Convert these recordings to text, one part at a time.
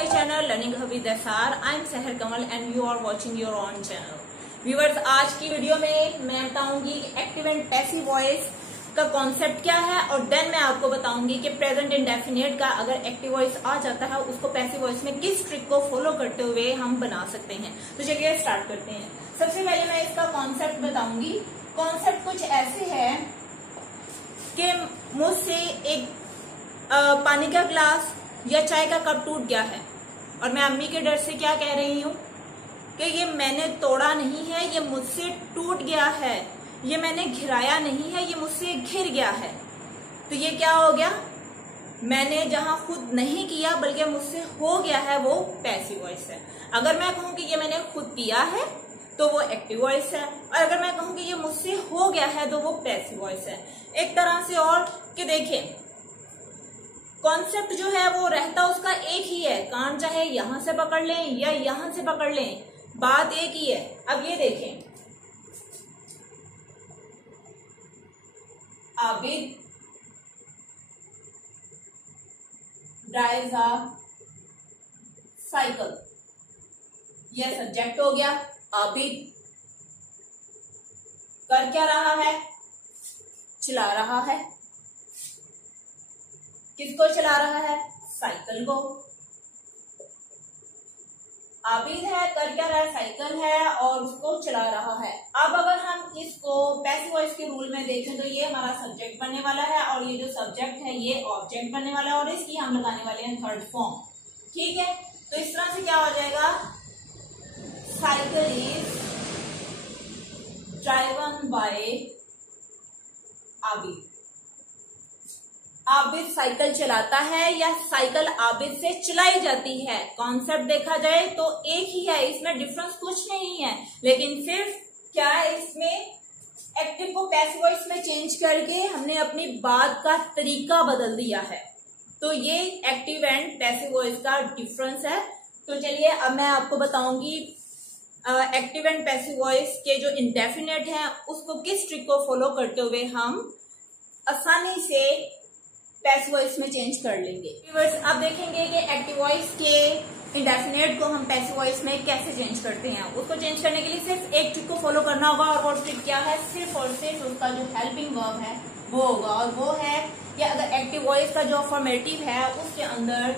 my channel Learning Her with SR. I am Seher Kamal and you are watching your own channel. Viewers, आज की video में मैं बताऊंगी active and passive voice का concept क्या है और देन मैं आपको बताऊंगी कि प्रेजेंट इंडेफिनिट का अगर एक्टिव वॉइस आ जाता है उसको पैसिव वॉइस में किस ट्रिक को फॉलो करते हुए हम बना सकते हैं। तो चलिए स्टार्ट करते हैं। सबसे पहले मैं इसका कॉन्सेप्ट बताऊंगी। कॉन्सेप्ट कुछ ऐसे है कि मुझसे एक पानी का ग्लास या चाय का कप टूट गया है और मैं अम्मी के डर से क्या कह रही हूँ कि ये मैंने तोड़ा नहीं है, ये मुझसे टूट गया है, ये मैंने घिराया नहीं है, ये मुझसे घिर गया है। तो ये क्या हो गया, मैंने जहां खुद नहीं किया बल्कि मुझसे हो गया है, वो पैसिव वॉइस है। अगर मैं कहूं कि ये मैंने खुद किया है तो वो एक्टिव वॉइस है, और अगर मैं कहूं कि ये मुझसे हो गया है तो वो पैसिव वॉइस है। एक तरह से और कि देखिए, कॉन्सेप्ट जो है वो रहता उसका एक ही है, कान चाहे यहां से पकड़ लें या यहां से पकड़ लें, बात एक ही है। अब ये देखें, आबिद ड्राइव्स अ साइकिल, यह सब्जेक्ट हो गया। आबिद कर क्या रहा है, चला रहा है। किसको चला रहा है, साइकिल को। आबिद है, कर क्या रहा है, साइकिल है और उसको चला रहा है। अब अगर हम इसको पैसिव वॉइस के रूल में देखें तो ये हमारा सब्जेक्ट बनने वाला है और ये जो सब्जेक्ट है ये ऑब्जेक्ट बनने वाला है और इसकी हम लगाने वाले हैं थर्ड फॉर्म। ठीक है, तो इस तरह से क्या हो जाएगा, cycle is driven by Abid. Abid cycle चलाता है या साइकिल आबिद से चलाई जाती है। कॉन्सेप्ट देखा जाए तो एक ही है, इसमें डिफरेंस कुछ नहीं है, लेकिन सिर्फ क्या है, इसमें एक्टिव को पैसिव वॉइस में चेंज करके हमने अपनी बात का तरीका बदल दिया है। तो ये एक्टिव एंड पैसिव वॉइस का डिफरेंस है। तो चलिए अब मैं आपको बताऊंगी एक्टिव एंड पैसिव वॉइस के जो इंडेफिनेट है उसको किस ट्रिक को फॉलो करते हुए हम आसानी से पैसिव वॉइस में चेंज कर लेंगे। व्यूअर्स, अब देखेंगे कि एक्टिव वॉइस के इंडेफिनेट को हम पैसिव वॉइस में कैसे चेंज करते हैं। उसको चेंज करने के लिए सिर्फ एक ट्रिक को फॉलो करना होगा और वो ट्रिक क्या है, सिर्फ और सिर्फ उसका जो हेल्पिंग वर्ब है वो होगा, और वो है कि अगर एक्टिव वॉइस का जो अफर्मेटिव है उसके अंदर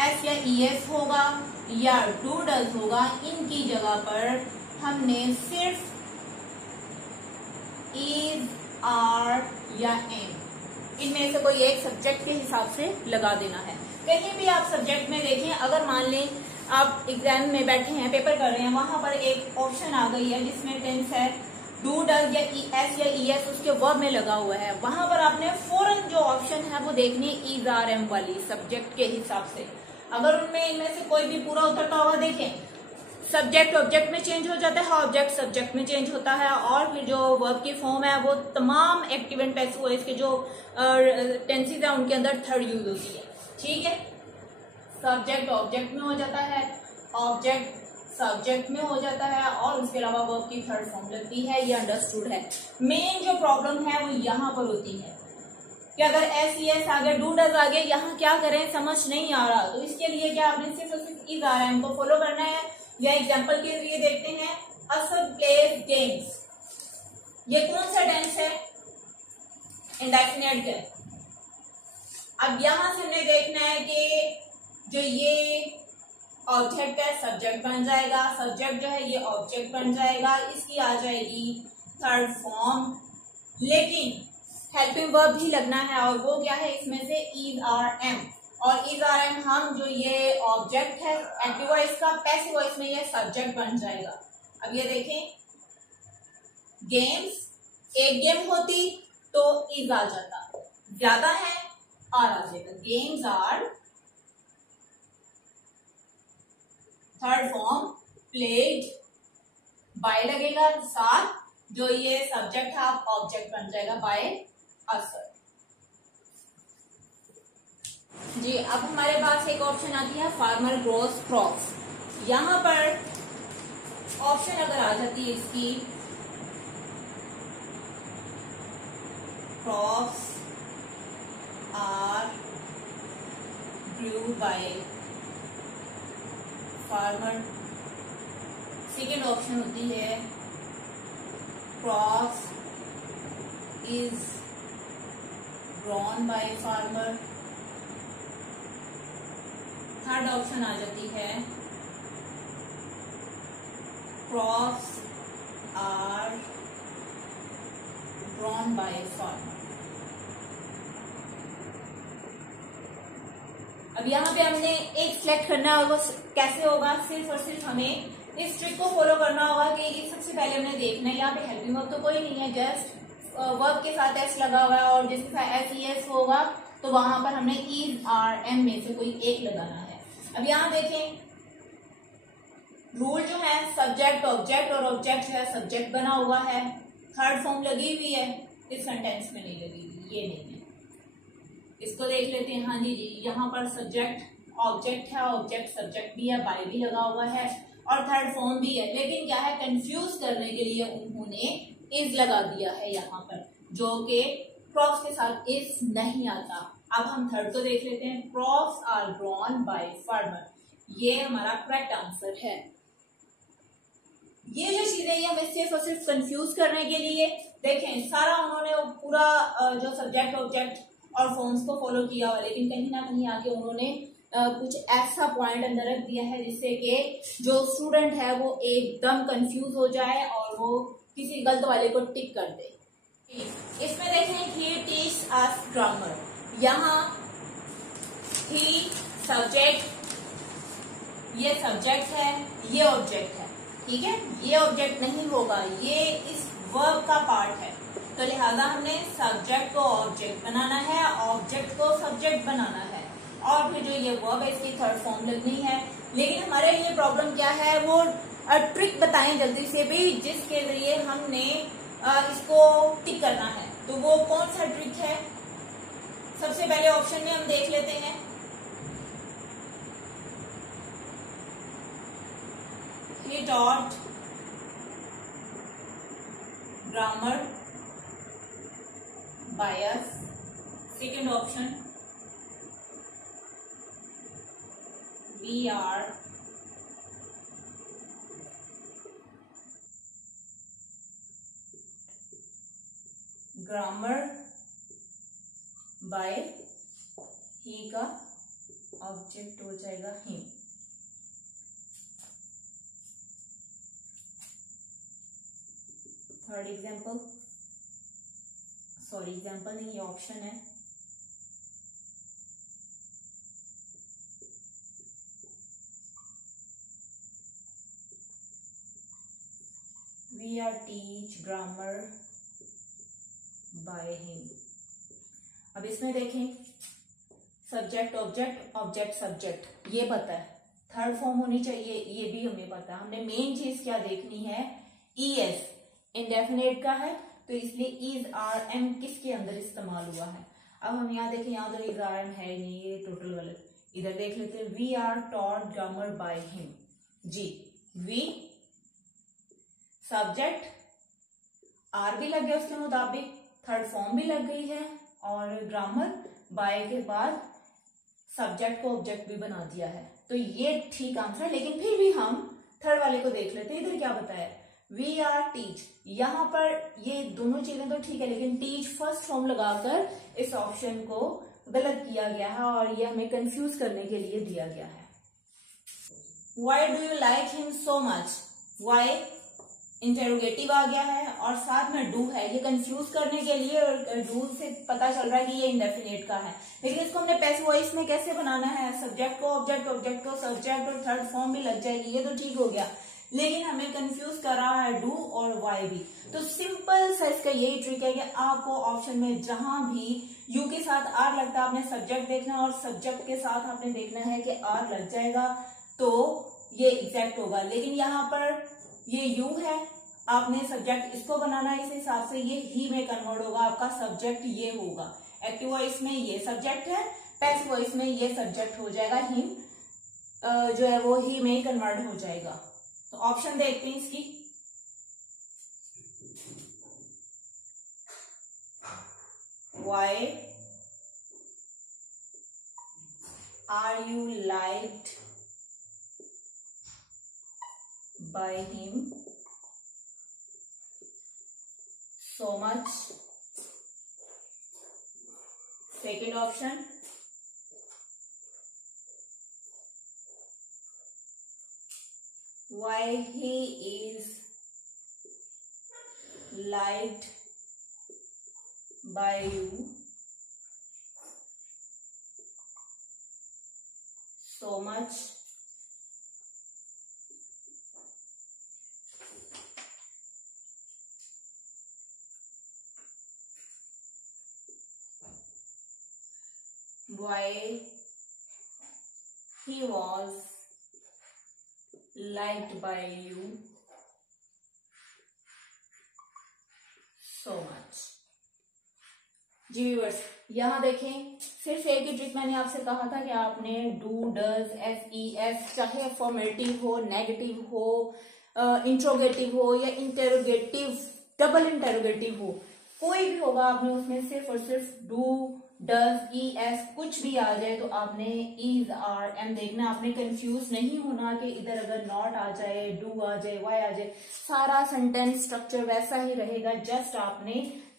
एस या ईएस होगा या डू डज होगा, इनकी जगह पर हमने सिर्फ इज, आर या एम, इनमें से कोई एक सब्जेक्ट के हिसाब से लगा देना है। कहीं भी आप सब्जेक्ट में देखें, अगर मान लें आप एग्जाम में बैठे हैं, पेपर कर रहे हैं, वहां पर एक ऑप्शन आ गई है जिसमें टेंस है, डू डज या एस या ईएस उसके वर्ब में लगा हुआ है, वहां पर आपने फौरन जो ऑप्शन है वो देखनी इज, आर, एम वाली सब्जेक्ट के हिसाब से। अगर उनमें इनमें से कोई भी पूरा उतरता हुआ देखें, सब्जेक्ट ऑब्जेक्ट में चेंज हो जाता है, ऑब्जेक्ट सब्जेक्ट में चेंज होता है, और फिर जो वर्ब की फॉर्म है वो तमाम एक्टिव एंड पैसिव वॉइस के जो टेंसेस है उनके अंदर थर्ड यूज होती है। ठीक है, सब्जेक्ट ऑब्जेक्ट में हो जाता है, ऑब्जेक्ट सब्जेक्ट में हो जाता है, और उसके अलावा वर्ब की थर्ड फॉर्म लगती है। ये अंडरस्टूड है। मेन जो प्रॉब्लम है वो यहाँ पर होती है कि अगर एस एस आगे, डू डज आगे, यहाँ क्या करें समझ नहीं आ रहा। तो इसके लिए क्या आपने सिर्फ और सिर्फ इज, आर, एम को फॉलो करना है। या एग्जाम्पल के लिए देखते हैं, असद प्लेज गेम्स, ये कौन सा टेंस है, इंडेफिनिट है। अब यहां से हमने देखना है कि जो ये ऑब्जेक्ट है सब्जेक्ट बन जाएगा, सब्जेक्ट जो है ये ऑब्जेक्ट बन जाएगा, इसकी आ जाएगी थर्ड फॉर्म, लेकिन हेल्पिंग वर्ब भी लगना है, और वो क्या है इसमें से इज, आर, एम। और इज, आर, एम हम जो ये ऑब्जेक्ट है एक्टिव वॉइस का, पैसिव वॉइस में ये सब्जेक्ट बन जाएगा। अब ये देखें, गेम्स, एक गेम होती तो इज आ जाता, ज्यादा है आर आ जाएगा, games are third form, played by लगेगा साथ, जो ये सब्जेक्ट है ऑब्जेक्ट बन जाएगा बाय असर। जी, अब हमारे पास एक ऑप्शन आती है फार्मर ग्रोस क्रॉप्स। यहां पर ऑप्शन अगर आ जाती है इसकी, crops are grew by farmer. Second option होती है cross is drawn by farmer. Third option आ जाती है crops are drawn by farmer. अब यहाँ पे हमने एक सिलेक्ट करना है और वो कैसे होगा, सिर्फ और सिर्फ हमें इस ट्रिक को फॉलो करना होगा कि सबसे पहले हमने देखना है यहाँ पे हेल्पिंग वर्ब तो कोई नहीं है, जस्ट वर्ब के साथ एस लगा हुआ है और जिसके साथ एस ई एस होगा तो वहां पर हमने इज आर एम में से कोई एक लगाना है। अब यहाँ देखें रूल जो है सब्जेक्ट ऑब्जेक्ट और ऑब्जेक्ट जो है सब्जेक्ट बना हुआ है, थर्ड फॉर्म लगी हुई है, इस सेंटेंस में नहीं लगी हुई, ये नहीं है। इसको देख लेते हैं। हाँ जी यहाँ पर सब्जेक्ट ऑब्जेक्ट है, ऑब्जेक्ट सब्जेक्ट भी है, बाय भी लगा हुआ है और थर्ड फॉर्म भी है, लेकिन क्या है कंफ्यूज करने के लिए उन्होंने इज लगा दिया है यहाँ पर, जो कि क्रॉप्स के साथ इज नहीं आता। अब हम थर्ड को देख लेते हैं, crops are drawn by farmer, ये हमारा करेक्ट आंसर है। ये जो चीजें ये हमें सिर्फ और सिर्फ कंफ्यूज करने के लिए, देखें सारा उन्होंने पूरा जो सब्जेक्ट ऑब्जेक्ट और फॉर्म्स को फॉलो किया हुआ, लेकिन कहीं ना कहीं आके उन्होंने कुछ ऐसा पॉइंट अंदर रख दिया है जिससे कि जो स्टूडेंट है वो एकदम कंफ्यूज हो जाए और वो किसी गलत वाले को टिक कर दे। इसमें देखें ही टीच अस ग्रामर, यहाँ ही सब्जेक्ट, ये सब्जेक्ट है, ये ऑब्जेक्ट है, ठीक है, ये ऑब्जेक्ट नहीं होगा, ये इस वर्ब का पार्ट है, तो लिहाजा हमने सब्जेक्ट को ऑब्जेक्ट बनाना है, ऑब्जेक्ट को सब्जेक्ट बनाना है और फिर जो ये वर्ब है इसकी थर्ड फॉर्म लगनी है। लेकिन हमारे लिए प्रॉब्लम क्या है, वो ट्रिक बताएं जल्दी से भी जिसके जरिए हमने इसको टिक करना है, तो वो कौन सा ट्रिक है। सबसे पहले ऑप्शन में हम देख लेते हैं, he taught grammar by us। second option, we are grammar by he का ऑब्जेक्ट हो जाएगा him। Third example, sorry example नहीं ये ऑप्शन है, we are teach grammar by him। अब इसमें देखें सब्जेक्ट ऑब्जेक्ट ऑब्जेक्ट सब्जेक्ट ये पता है, थर्ड फॉर्म होनी चाहिए ये भी हमें पता है। हमने मेन चीज क्या देखनी है, ई एस इंडेफिनेट का है तो इसलिए इज आर एम किसके अंदर इस्तेमाल हुआ है। अब हम यहाँ देखें, यहाँ तो इज आर एम है नहीं, ये टोटल गलत। इधर देख लेते हैं, we are taught grammar by him, जी वी सब्जेक्ट आर भी लग गया उसके मुताबिक, थर्ड फॉर्म भी लग गई है और ग्रामर बाय के बाद सब्जेक्ट को ऑब्जेक्ट भी बना दिया है, तो ये ठीक आंसर है। लेकिन फिर भी हम थर्ड वाले को देख लेते हैं, इधर क्या बताया, वी आर टीच, यहाँ पर ये दोनों चीजें तो ठीक है लेकिन टीच फर्स्ट फॉर्म लगाकर इस ऑप्शन को गलत किया गया है और ये हमें कंफ्यूज करने के लिए दिया गया है। Why do you like him so much, why interrogative आ गया है और साथ में डू है, ये कंफ्यूज करने के लिए, और डू से पता चल रहा है कि ये इंडेफिनेट का है, लेकिन इसको हमने पैसिव वॉइस में कैसे बनाना है, सब्जेक्ट को ऑब्जेक्ट, ऑब्जेक्ट को सब्जेक्ट और थर्ड फॉर्म भी लग जाएगी, ये तो ठीक हो गया, लेकिन हमें कंफ्यूज कर रहा है डू और वाई भी। तो सिंपल सा इसका यही ट्रिक है कि आपको ऑप्शन में जहां भी यू के साथ आर लगता है आपने सब्जेक्ट देखना है और सब्जेक्ट के साथ आपने देखना है कि आर लग जाएगा तो ये एग्जैक्ट होगा। लेकिन यहाँ पर ये यू है, आपने सब्जेक्ट इसको बनाना है, इस हिसाब से ये ही में कन्वर्ट होगा, आपका सब्जेक्ट ये होगा। एक्टिव वॉइस में ये सब्जेक्ट है, पैसिव वॉइस में ये सब्जेक्ट हो जाएगा, हिम जो है वो ही में कन्वर्ट हो जाएगा। तो ऑप्शन देखते हैं इसकी, why are you liked by him so much. Second option, why he is liked by you so much. Why he was liked by you so much. जी व्यूअर्स, यहाँ देखें, सिर्फ एक ही ट्रिक मैंने आपसे कहा था कि आपने डू, डज, एस, चाहे अफर्मेटिव हो, नेगेटिव हो, इंट्रोगेटिव हो या इंटेरोगेटिव, डबल इंटेरोगेटिव हो, कोई भी होगा, आपने उसमें सिर्फ और सिर्फ डू, डज, एस कुछ भी आ जाए तो आपने इज, आर, एम देखना। आपने कंफ्यूज नहीं होना कि इधर अगर नॉट आ जाए, डू आ जाए, वाई आ जाए, सारा सेंटेंस स्ट्रक्चर वैसा ही रहेगा। जस्ट आपने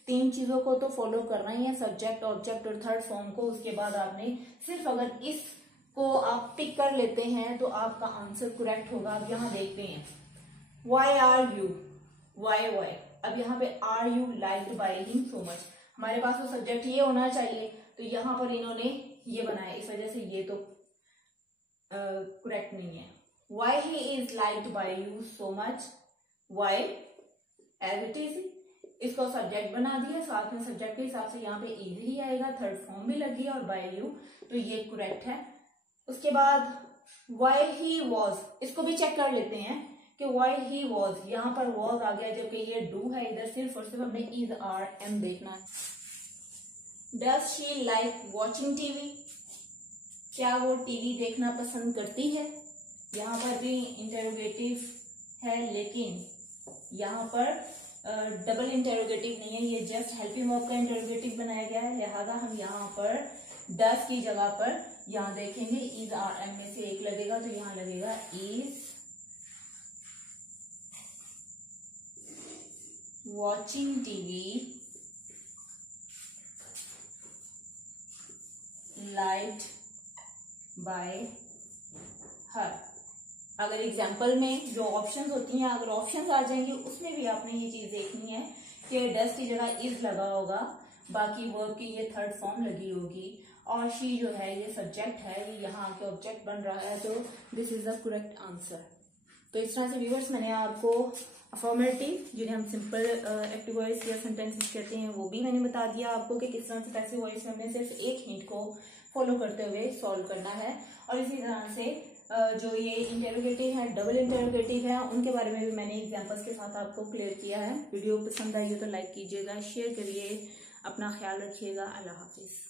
तीन चीजों को तो फॉलो करना ही है, सब्जेक्ट, ऑब्जेक्ट और थर्ड फॉर्म को। उसके बाद आपने सिर्फ अगर इसको आप पिक कर लेते हैं तो आपका आंसर करेक्ट होगा। अब यहाँ देखते हैं, वाई आर यू, वाई। अब यहाँ पे are you liked by him so much, हमारे पास तो सब्जेक्ट ये होना चाहिए, तो यहाँ पर इन्होंने ये बनाया, इस वजह से ये तो करेक्ट नहीं है। Why he is liked by you so much, why as it is, इसको सब्जेक्ट बना दिया, साथ में सब्जेक्ट के हिसाब से यहाँ पे इज ही आएगा, थर्ड फॉर्म भी लग गया और बाय यू, तो ये करेक्ट है। उसके बाद वाई ही वॉज, इसको भी चेक कर लेते हैं कि वाई ही वॉज, यहाँ पर वॉज आ गया जबकि ये डू है, इधर सिर्फ और सिर्फ हमें इज, आर, एम देखना है। Does she like watching TV, क्या वो टीवी देखना पसंद करती है। यहाँ पर भी इंटेरोगेटिव है लेकिन यहाँ पर डबल इंटेरोगेटिव नहीं है, ये जस्ट हेल्पिंग वर्ब का इंटेरोगेटिव बनाया गया है, लिहाजा हम यहाँ पर डज की जगह पर यहाँ देखेंगे इज, आर, एम में से एक लगेगा, तो यहाँ लगेगा is watching TV liked by हर। अगर एग्जाम्पल में जो ऑप्शंस होती हैं, अगर ऑप्शंस आ जाएंगे उसमें भी आपने ये चीज देखनी है कि डज की जगह इज लगा होगा, बाकी वर्ब की ये थर्ड फॉर्म लगी होगी, और शी जो है ये सब्जेक्ट है, ये यहाँ आके ऑब्जेक्ट बन रहा है, तो this is the correct answer. तो इस तरह से व्यूअर्स मैंने आपको अफर्मेटिव, जिन्हें हम सिंपल एक्टिव वॉइस या सेंटेंसेस कहते हैं, वो भी मैंने बता दिया आपको कि किस तरह से पैसिव वॉइस में हमें सिर्फ एक हिंट को फॉलो करते हुए सॉल्व करना है। और इसी तरह से जो ये इंटेरोगेटिव है, डबल इंटेरोगेटिव है, उनके बारे में भी मैंने एग्जांपल्स के साथ आपको क्लियर किया है। वीडियो पसंद आई हो तो लाइक कीजिएगा, शेयर करिए, अपना ख्याल रखिएगा। अल्लाह हाफिज।